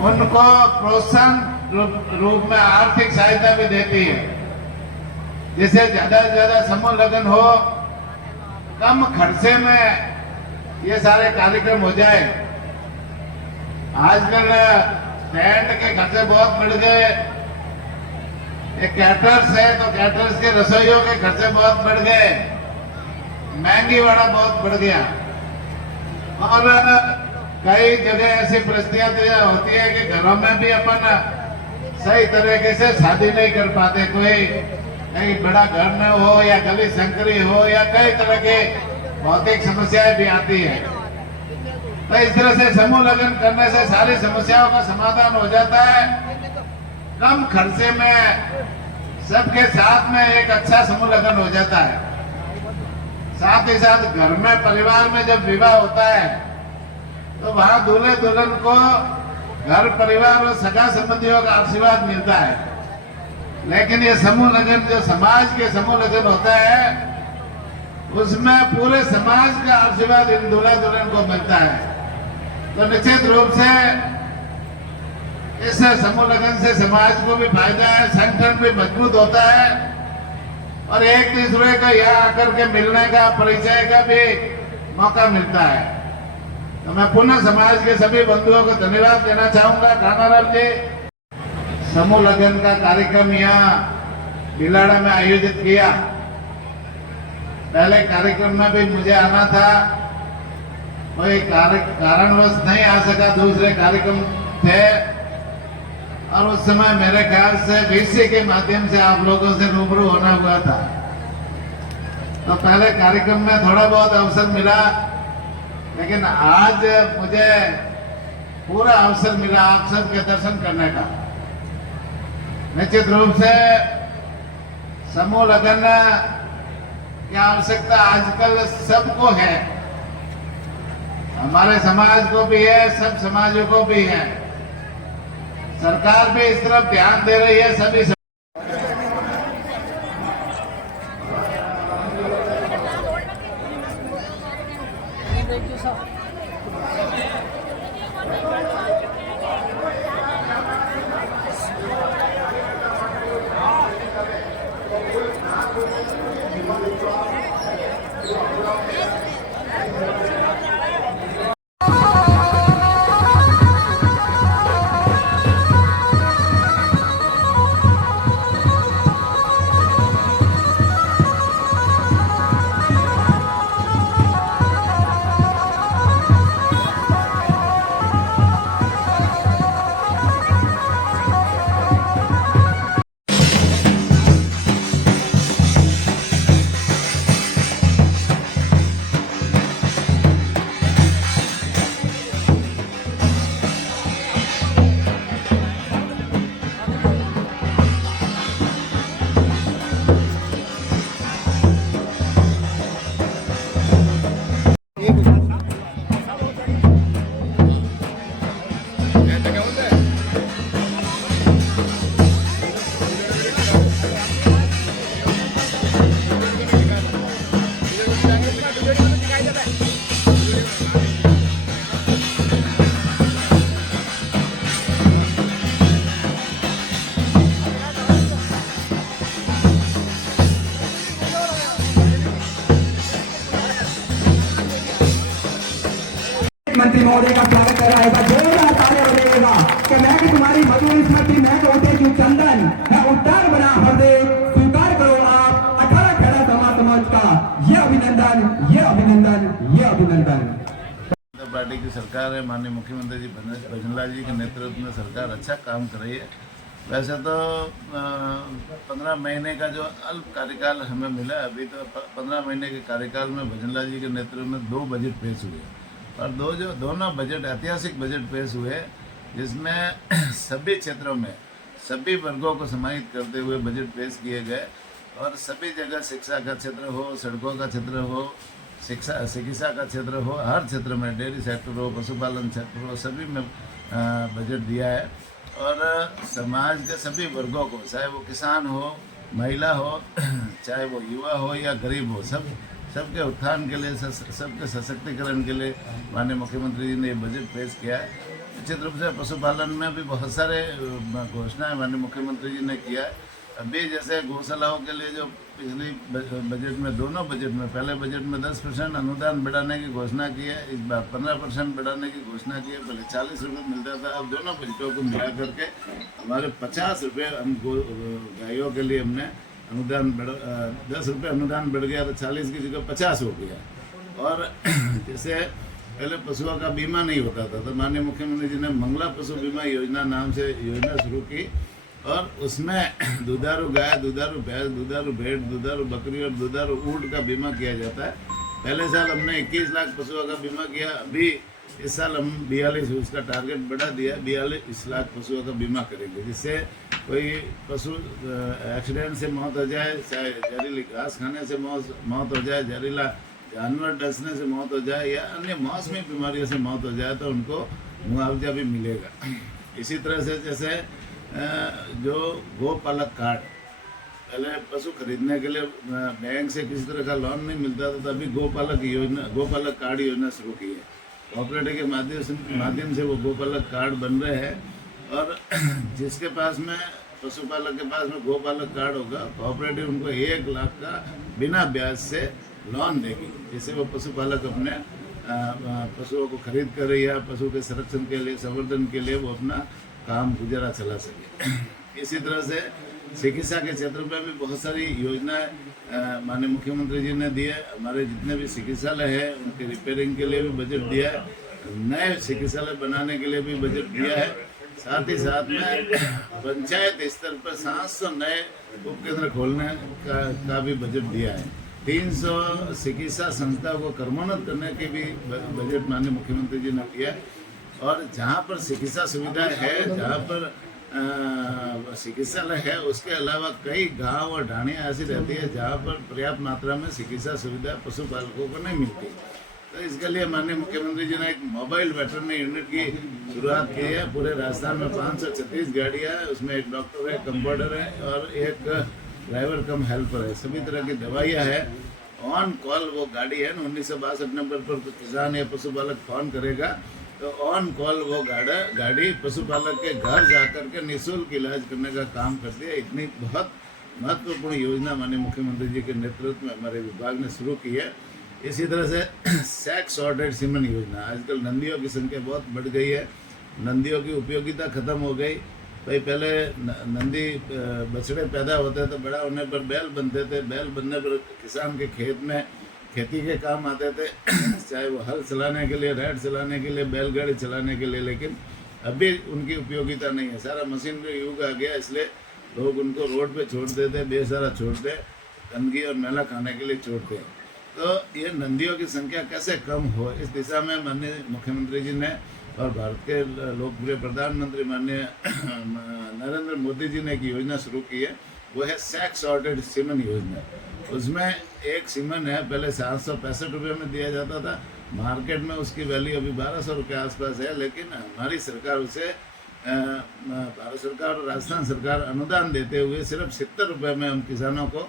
उनको प्रोत्साहन रूप में आर्थिक सहायता भी देती है, जिससे ज्यादा से ज्यादा समूह लगन हो, कम खर्चे में ये सारे कार्यक्रम हो जाए। आजकल टेंट के खर्चे बहुत बढ़ गए, एक कैटर्स है तो कैटर्स के रसोइयों के खर्चे बहुत बढ़ गए, महंगी वाला बहुत बढ़ गया। और कई जगह ऐसी परिस्थितियां होती है कि घरों में भी अपन सही तरीके से शादी नहीं कर पाते, कोई कहीं बड़ा घर न हो या गली संकरी हो या कई तरह के भौतिक समस्याएं भी आती है। तो इस तरह से समूह लगन करने से सारी समस्याओं का समाधान हो जाता है, कम खर्चे में सबके साथ में एक अच्छा समूह लगन हो जाता है। साथ ही साथ घर में परिवार में जब विवाह होता है तो वहां दूल्हे दुल्हन को घर परिवार और सगा संबंधियों का आशीर्वाद मिलता है। लेकिन ये समूह लगन जो समाज के समूह लगन होता है उसमें पूरे समाज का आशीर्वाद इन दूल्हा दुल्हन को मिलता है। तो निश्चित रूप से इस समूह लगन से समाज को भी फायदा है, संगठन भी मजबूत होता है और एक दूसरे को यहाँ आकर के मिलने का, परिचय का भी मौका मिलता है। तो मैं पुनः समाज के सभी बंधुओं को धन्यवाद देना चाहूंगा। कानाराम जी, समूह लगन का कार्यक्रम यहाँ भिलाड़ा में आयोजित किया। पहले कार्यक्रम में भी मुझे आना था, कोई कारणवश नहीं आ सका, दूसरे कार्यक्रम थे और उस समय मेरे ख्याल से वीसी के माध्यम से आप लोगों से रूबरू होना हुआ था। तो पहले कार्यक्रम में थोड़ा बहुत अवसर मिला, लेकिन आज मुझे पूरा अवसर मिला आप सबके दर्शन करने का। निश्चित रूप से समूह लगन की आवश्यकता आजकल सबको है, हमारे समाज को भी है, सब समाजों को भी है। सरकार भी इस तरफ ध्यान दे रही है। सभी मुख्यमंत्री महोदय का स्वागत कर रहा है। जोरदार तालियां बजेगा कि मैं कि तुम्हारी मधुर स्मृति मैं तो उठे क्यों चंदन मैं उद्धार बना हृदय स्वीकार करो आप 18 खेड़ा समाज का ये अभिनंदन ये अभिनंदन ये अभिनंदन। पार्टी की सरकार है, माननीय मुख्यमंत्री जी भजनलाल जी के नेतृत्व में सरकार अच्छा काम कर रही है। वैसे तो 15 महीने का जो अल्प कार्यकाल हमें मिला, अभी तो 15 महीने के कार्यकाल में भजनलाल जी के नेतृत्व में 2 बजट पेश हुए और दोनों बजट ऐतिहासिक बजट पेश हुए, जिसमें सभी क्षेत्रों में सभी वर्गों को समाहित करते हुए बजट पेश किए गए और सभी जगह शिक्षा का क्षेत्र हो, सड़कों का क्षेत्र हो, चिकित्सा का क्षेत्र हो, हर क्षेत्र में डेयरी सेक्टर हो, पशुपालन क्षेत्र हो, सभी में बजट दिया है और समाज के सभी वर्गों को, चाहे वो किसान हो, महिला हो, चाहे वो युवा हो या गरीब हो, सबके उत्थान के लिए, सबके सशक्तिकरण के लिए माननीय मुख्यमंत्री जी ने ये बजट पेश किया है। निश्चित रूप से पशुपालन में भी बहुत सारे घोषणाएं माननीय मुख्यमंत्री जी ने किया है। अभी जैसे गौशालाओं के लिए जो पिछली बजट में, दोनों बजट में, पहले बजट में 10% अनुदान बढ़ाने की घोषणा की है, इस बार 15% बढ़ाने की घोषणा की है। पहले 40 रुपये मिलता था, अब दोनों बजटों को मिला करके हमारे 50 रुपये हम गायों के लिए हमने अनुदान 10 रुपये अनुदान बढ़ गया, तो 40 की जगह 50 हो गया। और जैसे पहले पशुओं का बीमा नहीं होता था, तो माननीय मुख्यमंत्री जी ने मंगला पशु बीमा योजना नाम से योजना शुरू की और उसमें दुधारू गाय, दुधारू भैंस, दुधारू भेड़, दुधारू बकरी और दुधारू ऊंट का बीमा किया जाता है। पहले साल हमने 21 लाख पशुओं का बीमा किया, अभी इस साल हम 42, उसका टारगेट बढ़ा दिया, 42 लाख पशुओं का बीमा करेंगे, जिससे कोई पशु एक्सीडेंट से मौत हो जाए, चाहे जहरीली घास खाने से मौत हो जाए, जहरीला जानवर डसने से मौत हो जाए या अन्य मौसमी बीमारियों से मौत हो जाए, तो उनको मुआवजा भी मिलेगा। इसी तरह से जैसे जो गोपालक कार्ड, पहले पशु खरीदने के लिए बैंक से किसी तरह का लोन नहीं मिलता था, तभी गोपालक कार्ड योजना शुरू की है। कोऑपरेटिव के माध्यम से वो गोपालक कार्ड बन रहे हैं और जिसके पास में पशुपालक के पास में गोपालक कार्ड होगा, कोऑपरेटिव उनको 1 लाख का बिना ब्याज से लोन देगी, जिससे वो पशुपालक अपने पशुओं को खरीद कर या पशु के संरक्षण के लिए, संवर्धन के लिए वो अपना काम गुजारा चला सके। इसी तरह से चिकित्सा के क्षेत्र में भी बहुत सारी योजनाएं माननीय मुख्यमंत्री जी ने दी है। हमारे जितने भी चिकित्सालय है उनके रिपेयरिंग के लिए भी बजट दिया है, नए चिकित्सालय बनाने के लिए भी बजट दिया है। साथ ही साथ में पंचायत स्तर पर 700 नए उपकेंद्र खोलने का भी बजट दिया है। 300 चिकित्सा संस्थाओं को कर्मोन्नत करने के भी बजट माननीय मुख्यमंत्री जी ने दिया है। और जहाँ पर चिकित्सा सुविधा है, जहाँ पर चिकित्सालय है, उसके अलावा कई गांव और ढाणियाँ ऐसी रहती है जहाँ पर पर्याप्त मात्रा में चिकित्सा सुविधा पशुपालकों को नहीं मिलती। तो इसके लिए माननीय मुख्यमंत्री जी ने एक मोबाइल वेटरनरी यूनिट की शुरुआत की है। पूरे राजस्थान में 536 गाड़ियाँ हैं, उसमें एक डॉक्टर है, कंपाउंडर है और एक ड्राइवर कम हेल्पर है। सभी तरह की दवाइयाँ है। ऑन कॉल वो गाड़ी है ना, 1962 नंबर पर किसान या पशुपालक फोन करेगा तो ऑन कॉल वो गाड़ी पशुपालक के घर जाकर के निःशुल्क इलाज करने का काम करती है। इतनी बहुत महत्वपूर्ण योजना माननीय मुख्यमंत्री जी के नेतृत्व में हमारे विभाग ने शुरू की है। इसी तरह से सेक्स सॉर्टेड सीमन योजना, आजकल नंदियों की संख्या बहुत बढ़ गई है, नंदियों की उपयोगिता खत्म हो गई। भाई पहले नंदी बछड़े पैदा होते थे, बड़ा होने पर बैल बनते थे, बैल बनने पर किसान के खेत में खेती के काम आते थे, चाहे वो हल चलाने के लिए, रेड चलाने के लिए, बैलगाड़ी चलाने के लिए। लेकिन अभी उनकी उपयोगिता नहीं है, सारा मशीनरी युग आ गया, इसलिए लोग उनको रोड पे छोड़ देते, बेसहारा छोड़ते, गंदगी और मैला खाने के लिए छोड़ते हैं। तो ये नंदियों की संख्या कैसे कम हो, इस दिशा में माननीय मुख्यमंत्री जी ने और भारत के लोकप्रिय प्रधानमंत्री माननीय नरेंद्र मोदी जी ने एक योजना शुरू की है, वो है सेक्स सॉर्टेड सीमन योजना। उसमें एक सीमन है, पहले 765 रुपये में दिया जाता था, मार्केट में उसकी वैल्यू अभी 1200 रुपये आसपास है। लेकिन हमारी सरकार उसे भारत सरकार और राजस्थान सरकार अनुदान देते हुए सिर्फ 70 रुपये में हम किसानों को